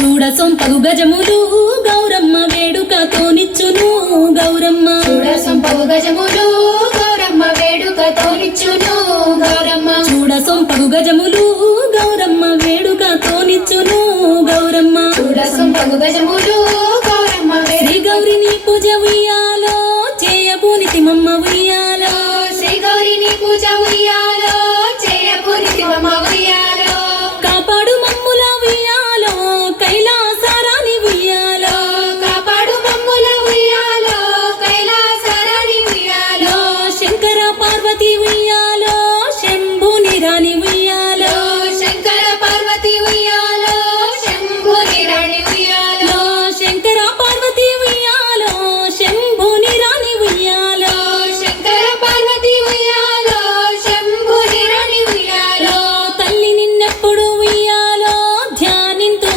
చూడ సొంపగు గజములు గౌరమ్మ వేడుకతోనిచ్చును గౌరమ్మ చూడ సొంపగు గజములు గౌరమ్మ వేడుకతోనిచ్చును గౌరమ్మ చూడ సొంపగు గజములు గౌరమ్మ వేడుకతోనిచ్చును గౌరమ్మ చూడ సొంపగు గజములు గౌరమ్మ శ్రీ గౌరిని పూజ ఉయ్యాలో చేయబూనితి మమ్మ ఉయ్యాలో